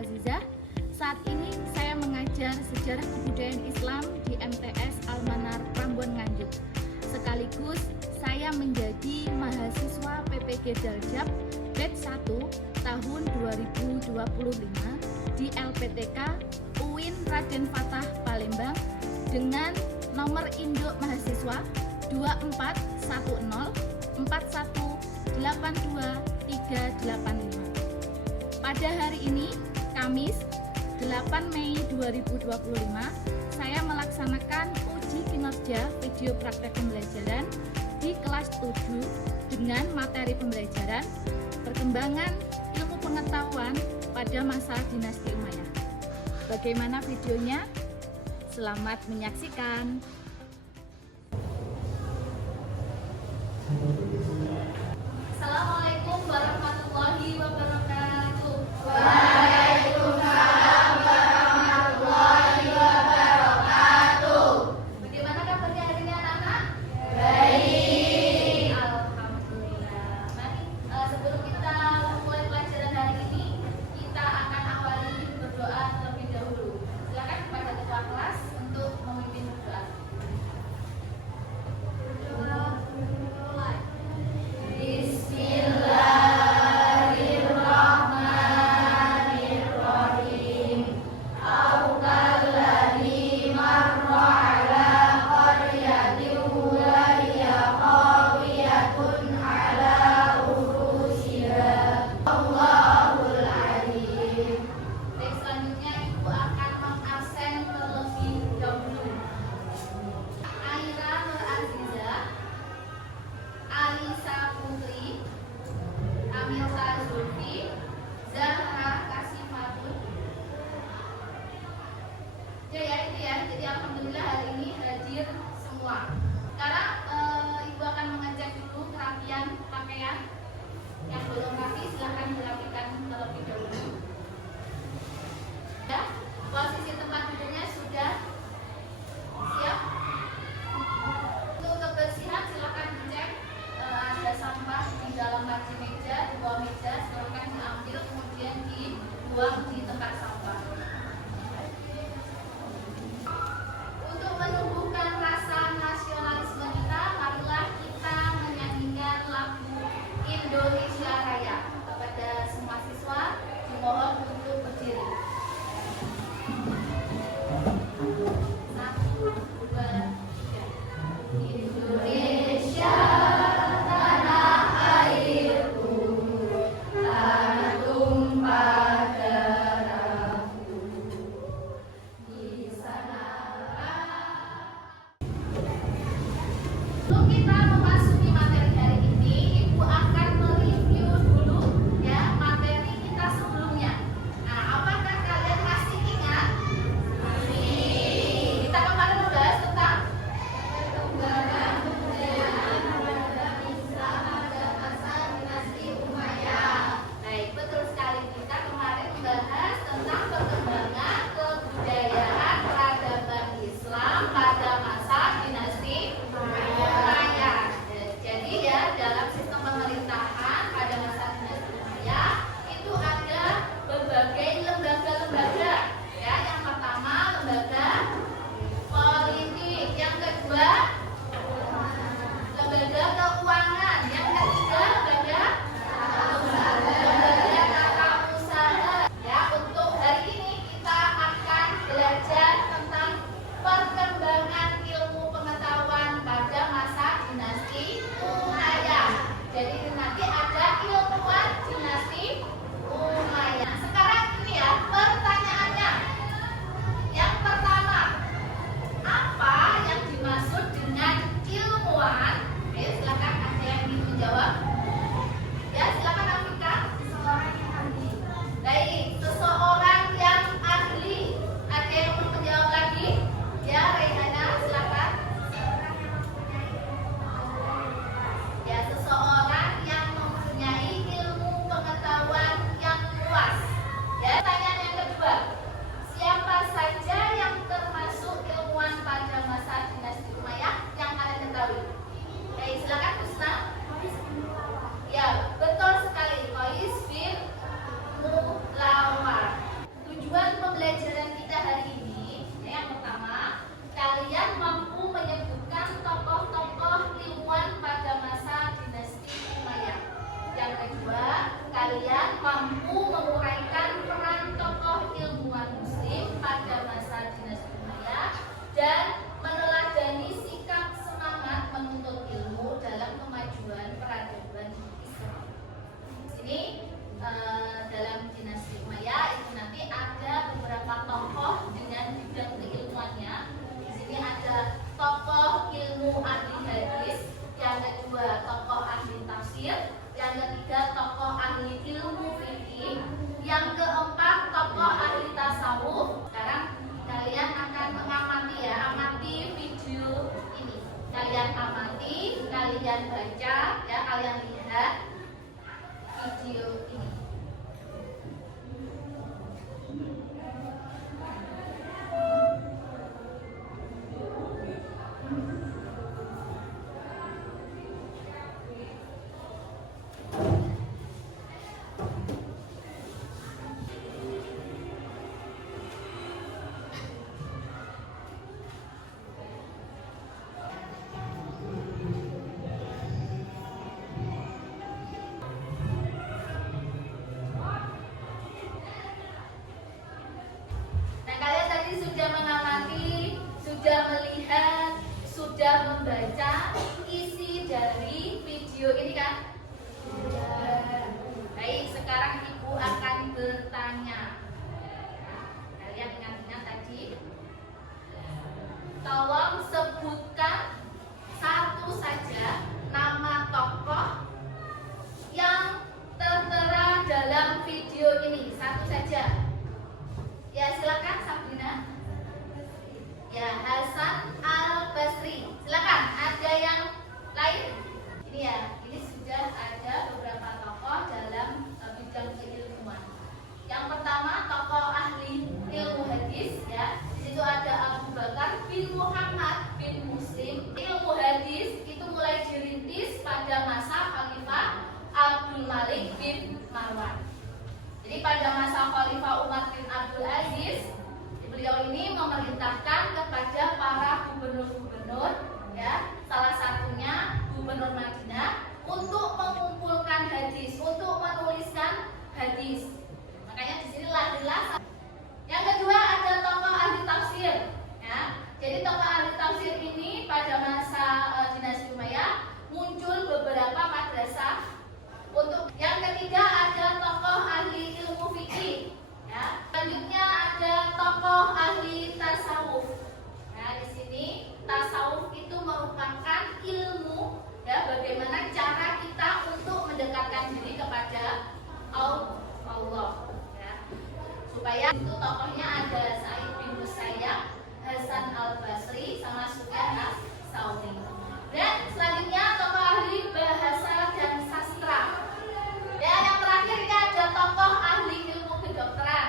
Azizah. Saat ini saya mengajar sejarah kebudayaan Islam di MTS Al-Manar Prambon Nganjuk. Sekaligus saya menjadi mahasiswa PPG Daljab batch 1 tahun 2025 di LPTK UIN Raden Fatah Palembang dengan nomor induk mahasiswa 24114182385. Pada hari ini, Kamis 8 Mei 2025, saya melaksanakan uji kinerja video praktek pembelajaran di kelas 7 dengan materi pembelajaran perkembangan ilmu pengetahuan pada masa dinasti Umayyah. Bagaimana videonya? Selamat menyaksikan. Assalamualaikum warahmatullahi wabarakatuh. Waalaikumsalam warahmatullahi wabarakatuh. Bagaimana kabarnya hari ini anak-anak? Baik. Alhamdulillah. Mari sebelum kita mulai pelajaran hari ini, kita akan awali berdoa terlebih dahulu. Silakan kepada ketua kelas untuk memimpin berdoa. Bismillahirrahmanirrahim. Aukalladzi marra ala qaryatin wa hiya qawiyatun ala urushiha. Allahul alim. Baik, selanjutnya Ibu akan mengabsen terlebih dahulu. Aira Nur Azizah, Alisa Putri, Amilta Zulfi, Zahra Kasimatun. Ya, itu ya. Jadi alhamdulillah hari ini hadir semua. Sekarang Ibu akan mengajak dulu perapian pakaian. Yang belum rapi silahkan dirapikan terlebih dahulu. Ya, posisi tempat duduknya sudah siap. Untuk kebersihan silakan dicek, ada sampah di dalam laci meja, di bawah meja, silakan diambil kemudian dibuang di tempat sampah. Untuk menumbuhkan rasa nasionalisme kita, marilah kita menyanyikan lagu Indonesia Raya. Kepada semua siswa dimohon untuk berdiri. 1, 2, 3. Indonesia tanah airku, tanah tumpah darah. sudah melihat, sudah membaca isi dari video ini kan? Baik, sekarang Ibu akan bertanya. Kalian ingat-ingat tadi? Tolong sebutkan satu saja nama tokoh yang tertera dalam video ini. Satu saja. Ya, silakan Sabrina. Ya, Hasan Al-Basri. Silakan. Ada yang lain? Ini ya, ini sudah ada beberapa tokoh dalam bidang keilmuan. Yang pertama tokoh ahli ilmu hadis ya. Di situ ada Abu Bakar bin Muhammad bin Muslim. Ilmu hadis itu mulai dirintis pada masa Khalifah Abdul Malik bin Marwan. Jadi pada masa Khalifah Umar bin Abdul Aziz, beliau ini memerintahkan kepada para gubernur-gubernur ya, salah satunya Gubernur Madinah untuk mengumpulkan hadis, untuk menuliskan hadis. Makanya di sini lahirlah. Yang kedua ada tokoh ahli tafsir ya. Jadi tokoh ahli tafsir ini pada masa dinasti Umayyah muncul beberapa madrasah. Untuk yang ketiga ada tokoh ahli ilmu fikih ya. Selanjutnya ada tokoh ahli tasawuf. Nah, di sini tasawuf itu merupakan ilmu ya, bagaimana cara kita untuk mendekatkan diri kepada Allah ya. Supaya itu tokohnya ada Sa'id bin Musayyab, Hasan Al-Basri sama Sufyan Ats-Tsauri. Dan selanjutnya tokoh ahli bahasa dan sastra. Ya, yang terakhir ini ada tokoh ahli ilmu kedokteran.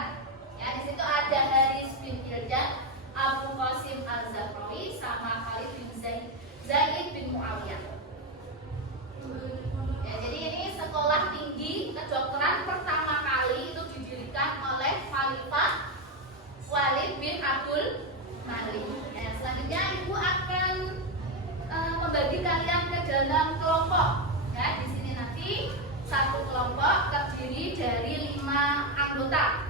Ya, di situ ada Haris bin Ildan, Abu Qasim Al-Zahrawi sama Khalid bin Zaid bin Muawiyah. Ya, jadi ini sekolah tinggi kedokteran pertama kali itu didirikan oleh Khalifah Walid bin Abdul Malik. Ya, selanjutnya Ibu akan membagi kalian ke dalam kelompok. Ya, di sini nanti satu kelompok terdiri dari 5 anggota.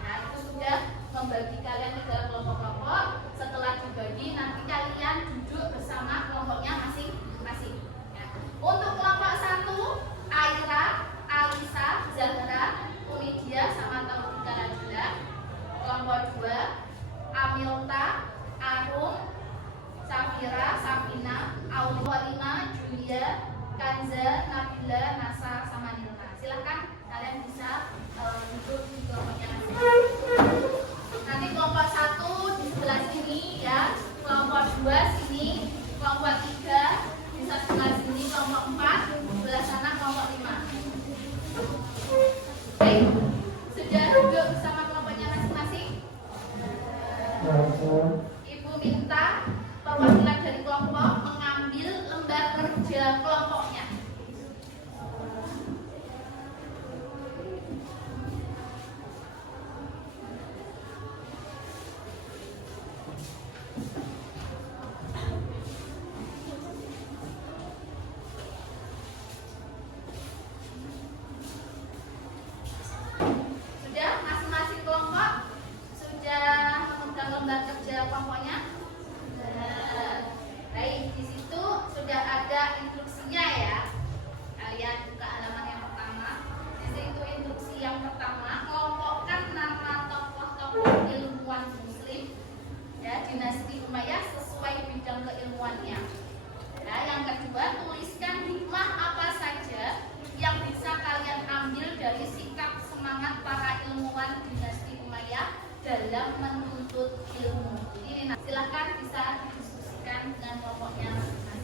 Nah, itu sudah membagi kalian ke dalam kelompok-kelompok. Setelah dibagi, nanti kalian duduk bersama kelompoknya masing-masing. Ya. Untuk kelompok 1, Aira, Alisa, Zahra, Umidia, sama Taufika Najla. Kelompok 2, Amilta, Arum, Safira, Safina, Aulia, Julia, Kanza, Nabila, Nasa, sama Nilma. Silahkan kalian bisa duduk di kelompoknya masing-masing. Nanti kelompok 1 di sebelah sini ya, kelompok 2 sini, kelompok 3 di sebelah sini, kelompok 4 di sebelah sana, kelompok 5. Baik, sudah duduk bersama kelompoknya masing-masing. Ibu minta perwakilan dari kelompok mengambil lembar kerja kelompoknya. Sudah masing-masing kelompok sudah memegang lembar kerja kelompoknya. Baik, di situ sudah ada instruksinya ya. Kalian buka halaman yang pertama. Di situ instruksi yang pertama, kelompokkan nama tokoh-tokoh ilmuwan Muslim ya, dinasti Umayyah sesuai bidang keilmuannya. Nah, yang kedua, tuliskan hikmah apa saja yang bisa kalian ambil dari sikap semangat para ilmuwan dinasti Umayyah dalam menuntut ilmu. Jadi ini silahkan bisa didiskusikan dengan kelompoknya masing-masing.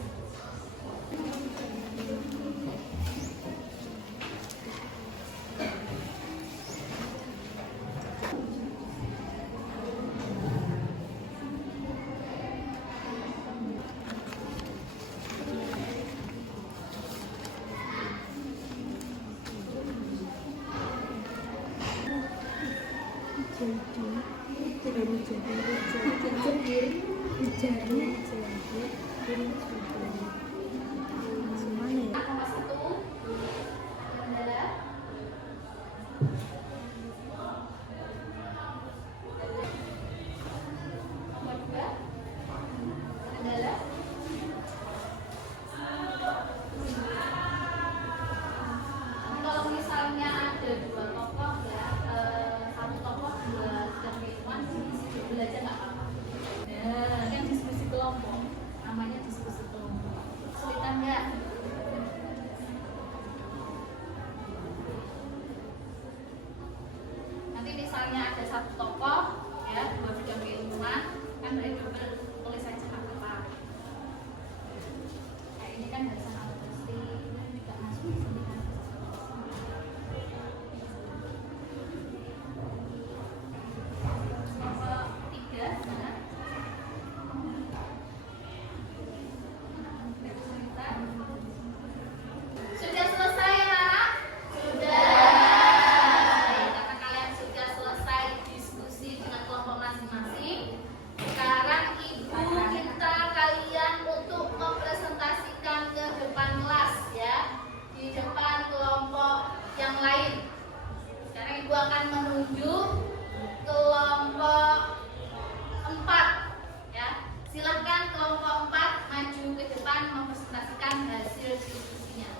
Nomor 1, Anda. Nomor 2, satu tokoh, ya, 2 bidang keilmuan, kan berarti tulis saja nggak apa-apa. Kayak ini kan Hasan Al-Basri, ini juga masuk di sini kan. Kelompok 3, mana? Sudah selesai, anak? Karena kalian sudah selesai diskusi dengan kelompok masing-masing, sekarang ibu minta kalian untuk mempresentasikan ke depan kelas, ya, di depan kelompok yang lain. Sekarang ibu akan menunjuk kelompok 4, ya. Silahkan kelompok 4 maju ke depan mempresentasikan hasil diskusinya.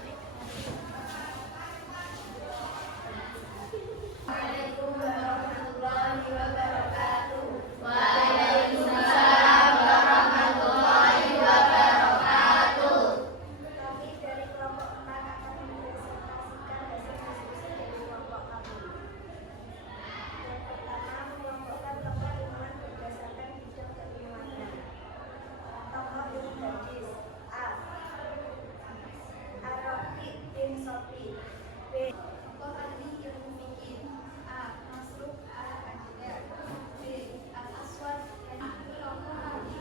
Assalamualaikum warahmatullahi wabarakatuh. Waalaikumsalam warahmatullahi wabarakatuh. Kami dari kelompok 4 akan mempresentasikan hasil diskusi dari kelompok kami. Yang pertama, mengelompokkan tokoh ilmuwan berdasarkan bidang keilmuannya. Tokoh ilmu hadis: A. Ar-Rafiq bin Sofi. B. Tokoh ahli ilmu fikih: A. Masruq al-Qadiyah. B. Al-Aswad. Tokoh ahli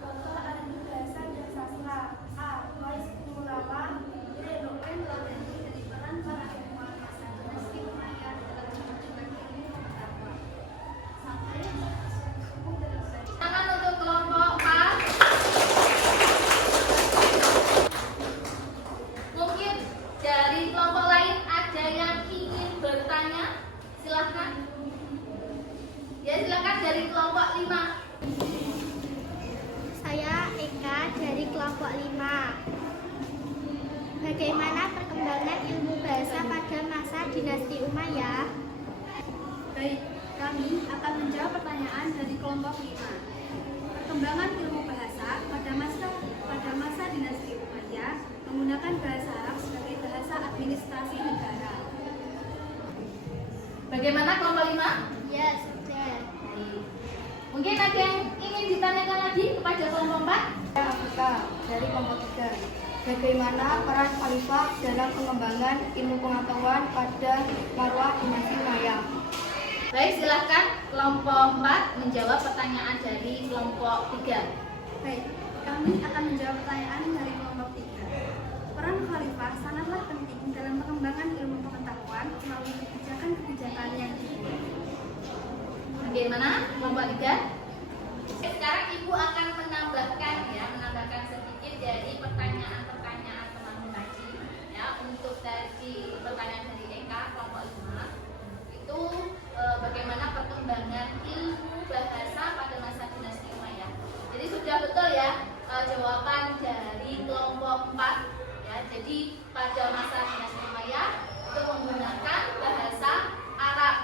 tokoh ahli bahasa dan sastra: A. Qais bin Mulawah. B. Nu'aim Lamani dari peran para ilmuwan masa dinasti Umayyah dalam memajukan ilmu pengetahuan. Sampai suku berbeda. Tangan untuk kelompok 4. Mungkin dari kelompok lain ada yang ingin bertanya? Silahkan. Ya, silahkan dari kelompok 5. Saya Eka dari kelompok 5. Bagaimana perkembangan ilmu bahasa pada masa dinasti Umayyah? Baik, kami akan menjawab pertanyaan dari kelompok 5. Perkembangan ilmu bahasa pada masa dinasti Umayyah menggunakan bahasa Arab sebagai bahasa administrasi negara. Bagaimana kelompok 5? Ya, sudah. Mungkin ada yang ingin ditanyakan lagi kepada kelompok 4? Afrika dari kelompok 3. Bagaimana peran khalifah dalam pengembangan ilmu pengetahuan pada marwah dinasti Umayyah? Baik, silahkan kelompok 4 menjawab pertanyaan dari kelompok 3. Baik, kami akan menjawab pertanyaan dari kelompok 3. Peran khalifah sangatlah penting dalam pengembangan ilmu pengetahuan melalui kebijakan-kebijakan yang dibuat. Bagaimana kelompok 3? Sekarang ibu akan menambahkan sedikit dari pertanyaan-pertanyaan teman mengaji, ya. Untuk dari pertanyaan dari Eka kelompok 5 itu bagaimana perkembangan ilmu bahasa pada masa dinasti Umayyah. Jadi sudah betul ya jawaban dari kelompok 4, ya. Jadi pada masa dinasti Umayyah itu menggunakan bahasa Arab.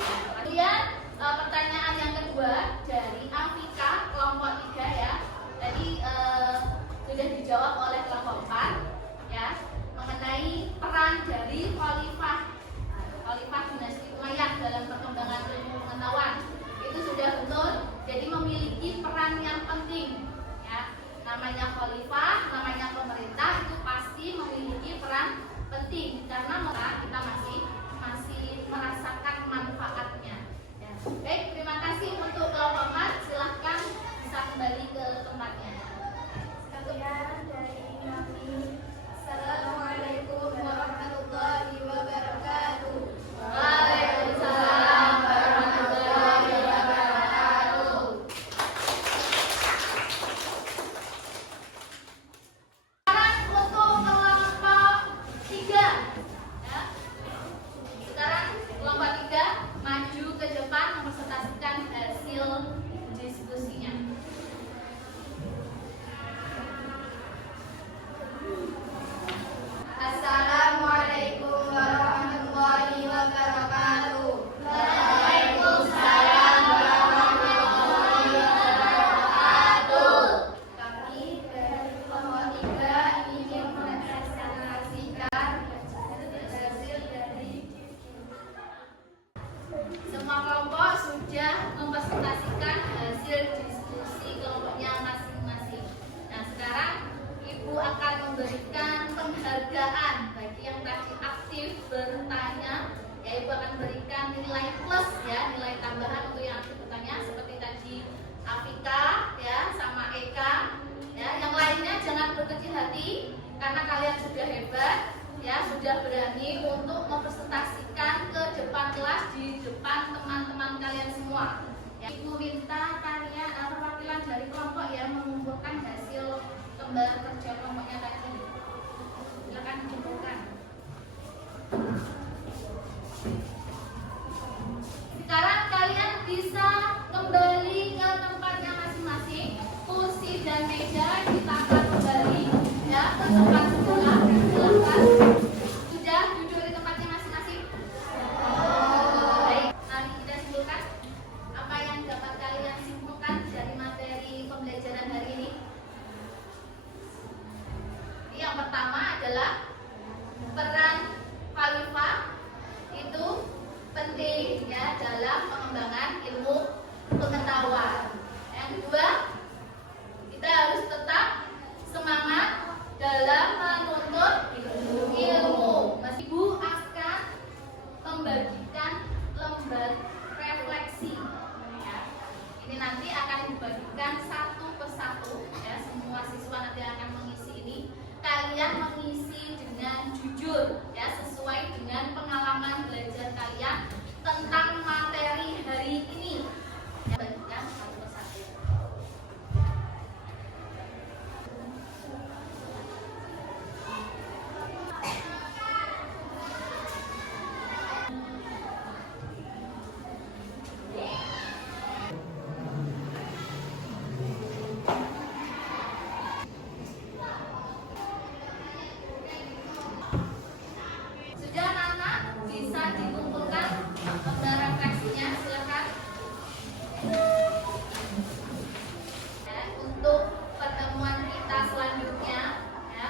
Kemudian pertanyaan yang kedua dari Afrika kelompok 3, ya. Tadi sudah dijawab oleh kelompok 4, ya, mengenai peran dari khalifah dinasti Umayyah dalam perkembangan ilmu pengetahuan. Itu sudah betul. Jadi memiliki peran yang penting, ya. Namanya khalifah, namanya pemerintah itu pasti memiliki peran penting karena kita masih merasakan manfaatnya. Ya. Baik, terima kasih untuk kelompok 4. Silahkan bisa kembali ke tempatnya. Sekian dari kami. Assalamualaikum warahmatullahi wabarakatuh. karena kalian sudah hebat, ya sudah berani untuk mempresentasikan ke depan kelas di depan teman-teman kalian semua. Ya, Ibu minta kalian perwakilan dari kelompok ya mengumpulkan hasil gambar kerja kelompoknya tadi. Silakan kumpulkan. Sekarang kalian bisa kembali ke tempatnya masing-masing. Kursi dan meja ditaruh kembali ya ke tempat semula. Silakan. Sudah duduk di tempatnya masing-masing. Baik, mari kita simpulkan apa yang dapat kalian simpulkan dari materi pembelajaran hari ini. Yang pertama adalah peran khalifah itu penting ya dalam pengembangan ilmu pengetahuan. Yang kedua, kita harus tetap semangat dalam menuntut ilmu. Mas Ibu akan membagikan lembar refleksi. Ya. Ini nanti akan dibagikan satu persatu. Ya, semua siswa nanti akan mengisi ini. Kalian mengisi dengan jujur, ya sesuai dengan pengalaman belajar kalian tentang materi hari ini. Ya, bagikan satu persatu. Sudah anak-anak bisa dikumpulkan lembar refleksinya, silakan. Ya, untuk pertemuan kita selanjutnya, ya,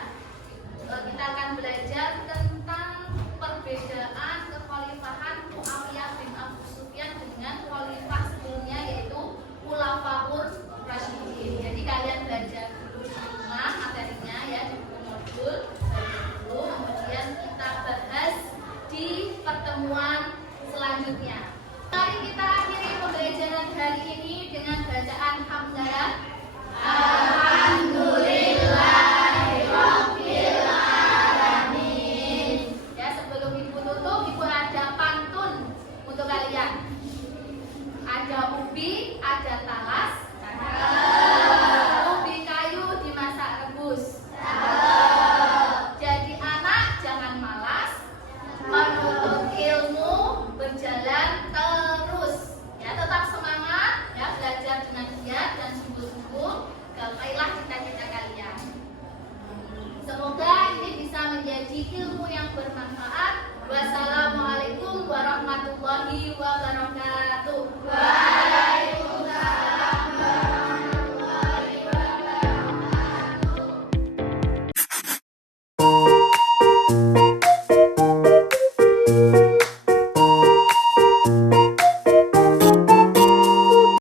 kita akan belajar tentang perbedaan kekhalifahan Muawiyah bin Abu Sufyan dengan khalifah sebelumnya yaitu Khulafaur Rasyidin. Jadi kalian belajar dulu di rumah materinya ya di buku modul. Kemudian kita bahas di pertemuan selanjutnya. Mari kita akhiri pembelajaran hari ini dengan bacaan hamdalah.